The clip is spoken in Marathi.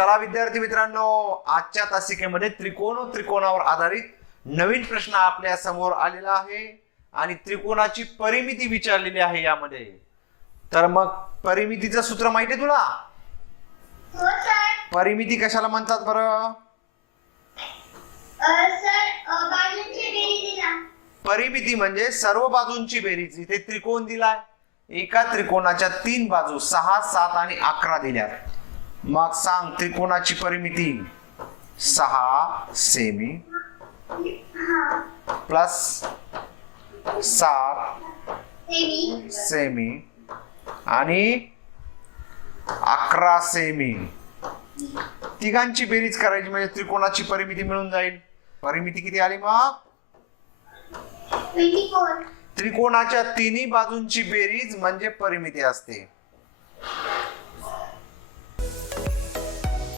चला विद्यार्थी मित्रांनो आजच्या तासिकेमध्ये त्रिकोण त्रिकोणावर आधारित नवीन प्रश्न आपल्यासमोर आलेला आहे आणि त्रिकोणाची परिमिती विचारलेली आहे यामध्ये. तर मग परिमितीचं सूत्र माहिती आहे तुला? हो परिमिती कशाला म्हणतात बरं? परिमिती म्हणजे सर्व बाजूंची बेरीज. इथे त्रिकोण दिलाय. एका त्रिकोणाच्या तीन बाजू सहा सात आणि अकरा दिल्यात. मग सांग त्रिकोणाची परिमिती. सहा सेमी प्लस सात सेमी आणि अकरा सेमी तिघांची बेरीज करायची म्हणजे त्रिकोणाची परिमिती मिळून जाईल. परिमिती किती आली मग? त्रिकोणाच्या तिन्ही बाजूंची बेरीज म्हणजे परिमिती असते.